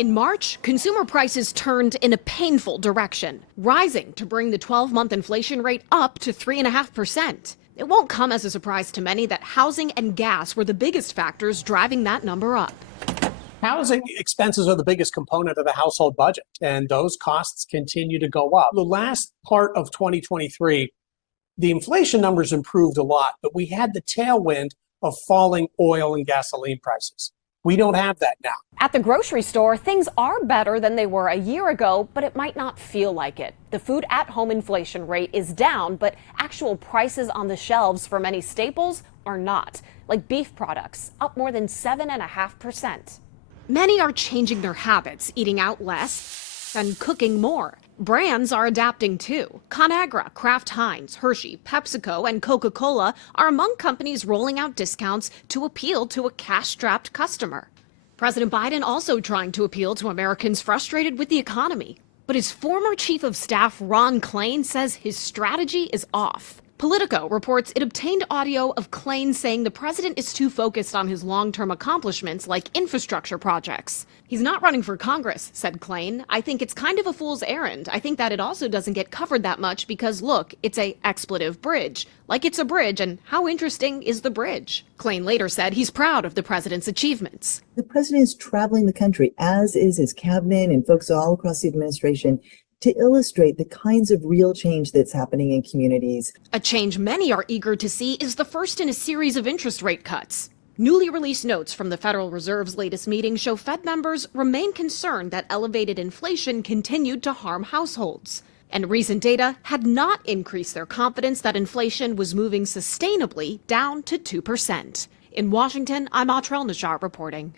In March, consumer prices turned in a painful direction, rising to bring the 12-month inflation rate up to 3.5%. It won't come as a surprise to many that housing and gas were the biggest factors driving that number up. Housing expenses are the biggest component of the household budget, and those costs continue to go up. The last part of 2023, the inflation numbers improved a lot, but we had the tailwind of falling oil and gasoline prices. We don't have that now. At the grocery store, things are better than they were a year ago, but it might not feel like it. The food at home inflation rate is down, but actual prices on the shelves for many staples are not, like beef products, up more than 7.5%. Many are changing their habits, eating out less and cooking more. Brands are adapting too. ConAgra, Kraft Heinz, Hershey, PepsiCo, and Coca-Cola are among companies rolling out discounts to appeal to a cash-strapped customer. President Biden also trying to appeal to Americans frustrated with the economy. But his former chief of staff, Ron Klain, says his strategy is off. Politico reports it obtained audio of Klain saying the president is too focused on his long-term accomplishments like infrastructure projects. He's not running for Congress, said Klain. I think it's kind of a fool's errand. I think that it also doesn't get covered that much because, look, it's a expletive bridge. Like it's a bridge, and how interesting is the bridge? Klain later said he's proud of the president's achievements. The president is traveling the country, as is his cabinet and folks all across the administration, to illustrate the kinds of real change that's happening in communities. A change many are eager to see is the first in a series of interest rate cuts. Newly released notes from the Federal Reserve's latest meeting show Fed members remain concerned that elevated inflation continued to harm households. And recent data had not increased their confidence that inflation was moving sustainably down to 2%. In Washington, I'm Atrel Nashar reporting.